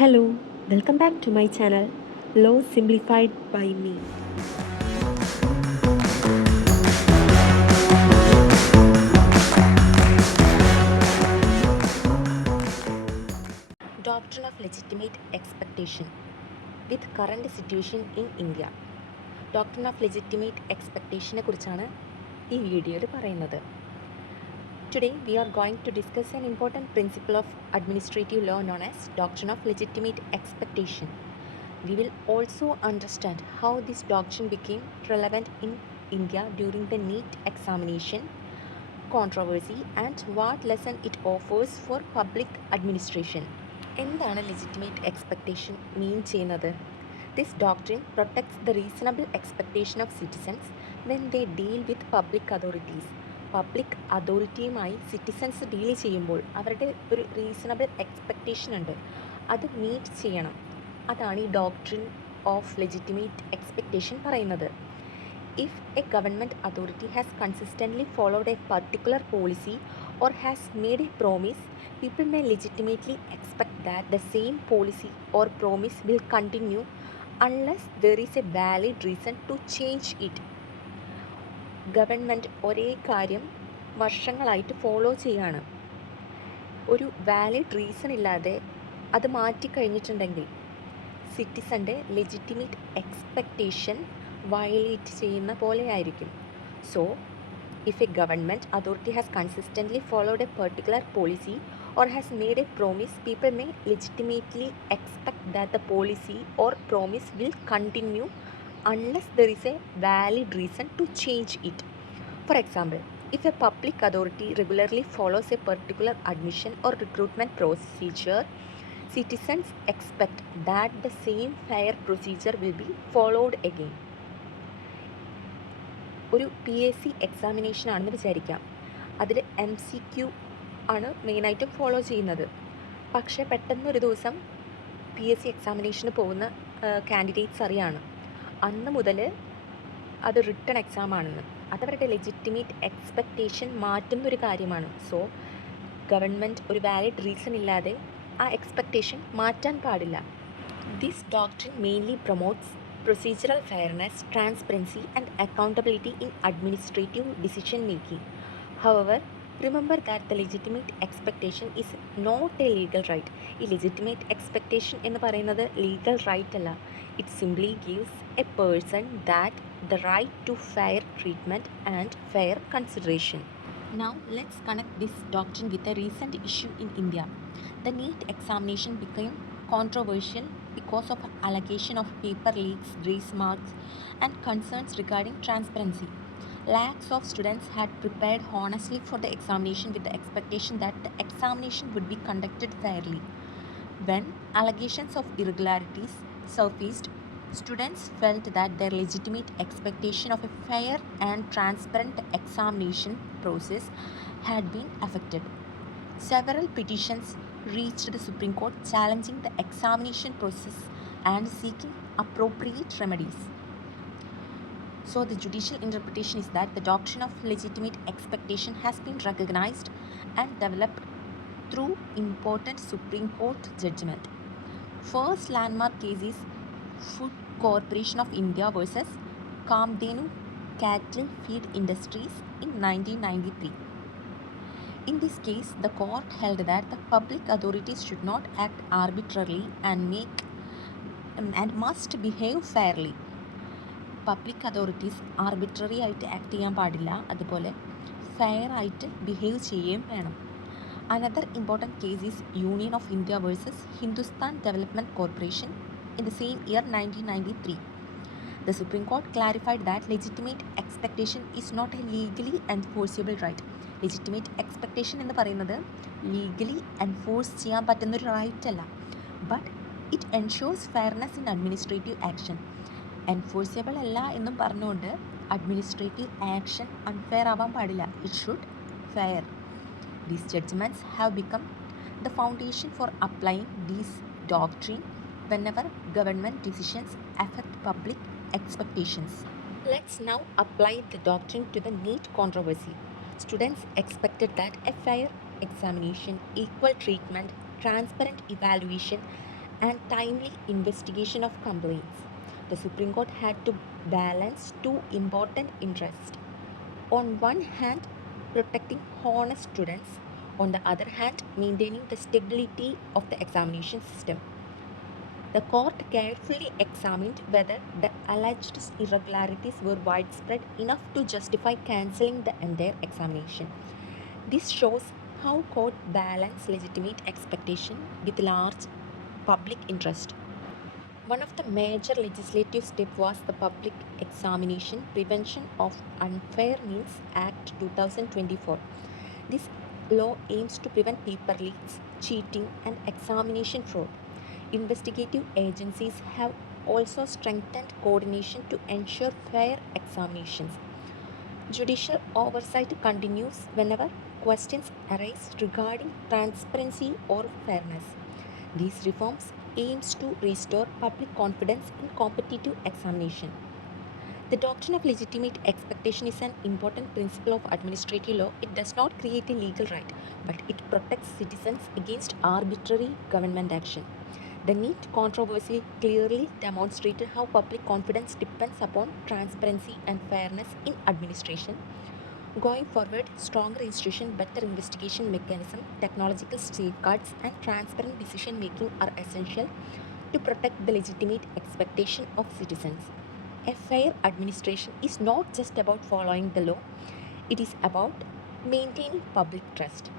Hello, welcome back to my channel, Law Simplified by me. Doctrine of Legitimate Expectation with current situation in India. Doctrine of Legitimate Expectation കുറിച്ചാണ് ഈ വീഡിയോയിൽ പറയുന്നത്. Today we are going to discuss an important principle of administrative law known as Doctrine of Legitimate Expectation. We will also understand how this doctrine became relevant in India during the NEET examination controversy and what lesson it offers for public administration. എന്താണ് legitimate expectation mean ചെയ്യുന്നത്? This doctrine protects the reasonable expectation of citizens when they deal with public authorities. Public അതോറിറ്റിയുമായി citizens deal ചെയ്യുമ്പോൾ അവരുടെ ഒരു reasonable expectation ഉണ്ട്, അത് meet ചെയ്യണം. അതാണ് ഈ ഡോക്ട്രിൻ ഓഫ് ലെജിറ്റിമേറ്റ് എക്സ്പെക്റ്റേഷൻ പറയുന്നത്. If a government authority has consistently followed a particular policy or has made a promise, people may legitimately expect that the same policy or promise will continue unless there is a valid reason to change it. Government ഒരേ കാര്യം വർഷങ്ങളായിട്ട് follow ചെയ്യാണ്. ഒരു valid reason ഇല്ലാതെ അത് മാറ്റിക്കഴിഞ്ഞിട്ടുണ്ടെങ്കിൽ സിറ്റിസൻ്റെ legitimate expectation violate ചെയ്യുന്ന പോലെയായിരിക്കും. So if A government authority has consistently followed A particular policy or has made a promise, people may legitimately expect that the policy or promise will continue unless there is a valid reason to change it. For example, if a public authority regularly follows a particular admission or recruitment procedure, citizens expect that the same fair procedure will be followed again. ഒരു PSC examination ആണെന്ന് വിചാരിക്കാം. അതിൽ MCQ ആണ് മെയിനായിട്ടും follow ചെയ്യുന്നത്. പക്ഷേ പെട്ടെന്നൊരു ദിവസം PSC എക്സാമിനേഷന് പോകുന്ന കാൻഡിഡേറ്റ്സ് അറിയാണ് അന്ന് മുതൽ അത് റിട്ടൺ എക്സാം ആണെന്ന്. അതവരുടെ ലെജിറ്റിമേറ്റ് എക്സ്പെക്റ്റേഷൻ മാറ്റുന്നൊരു കാര്യമാണ്. സോ ഗവൺമെൻറ് ഒരു വാലിഡ് റീസൺ ഇല്ലാതെ ആ എക്സ്പെക്റ്റേഷൻ മാറ്റാൻ പാടില്ല. This doctrine mainly promotes procedural fairness, transparency and accountability in administrative decision making. However, remember that the legitimate expectation is not a legal right. ഈ legitimate expectation എന്ന് പറയുന്നത് legal right അല്ല. It simply gives a person that the right to fair treatment and fair consideration. Now let's connect this doctrine with a recent issue in India. The NEET examination became controversial because of allegation of paper leaks, grace marks, and concerns regarding transparency. Lakhs of students had prepared honestly for the examination with the expectation that the examination would be conducted fairly. When allegations of irregularities surfaced, students felt that their legitimate expectation of a fair and transparent examination process had been affected. Several petitions reached the Supreme Court challenging the examination process and seeking appropriate remedies. So the judicial interpretation is that the doctrine of legitimate expectation has been recognized and developed through important Supreme Court judgment. First landmark case is Food Corporation of India versus Kamdenu Cattle Feed Industries in 1993. In this case, the court held that the public authorities should not act arbitrarily and must behave fairly. Public authorities arbitrary ആയിട്ട് act ചെയ്യാൻ പാടില്ല, അതുപോലെ fair ആയിട്ട് behave ചെയ്യുകയും വേണം. Another important case is union of India versus Hindustan development corporation in the same year 1993. The Supreme Court clarified that legitimate expectation is not a legally enforceable right. Legitimate expectation എന്ന് പറയുന്നത് legally enforce ചെയ്യാൻ പറ്റുന്നൊരു right അല്ല, but it ensures fairness in administrative action. Enforceable അല്ല എന്നും പറഞ്ഞുകൊണ്ട് administrative action unfair ആവാൻ പാടില്ല. It should fair. These judgments have become the foundation for applying these doctrine whenever government decisions affect public expectations. Let's now apply the doctrine to the NEET controversy. Students expected that a fair examination, equal treatment, transparent evaluation and timely investigation of complaints. The Supreme Court had to balance two important interests. On one hand, protecting honest students, on the other hand, maintaining the stability of the examination system. The court carefully examined whether the alleged irregularities were widespread enough to justify cancelling the entire examination. This shows how court balance legitimate expectation with large public interest. One of the major legislative steps was the Public Examination Prevention of Unfair Means Act 2024. This law aims to prevent paper leaks, cheating, and examination fraud. Investigative agencies have also strengthened coordination to ensure fair examinations. Judicial oversight continues whenever questions arise regarding transparency or fairness. These reforms aims to restore public confidence in competitive examination. The doctrine of legitimate expectation is an important principle of administrative law. It does not create a legal right, but it protects citizens against arbitrary government action. The NEET controversy clearly demonstrated how public confidence depends upon transparency and fairness in administration. Going forward, stronger institution, better investigation mechanism, technological safeguards, and transparent decision making are essential to protect the legitimate expectation of citizens. A fair administration is not just about following the law, it is about maintaining public trust.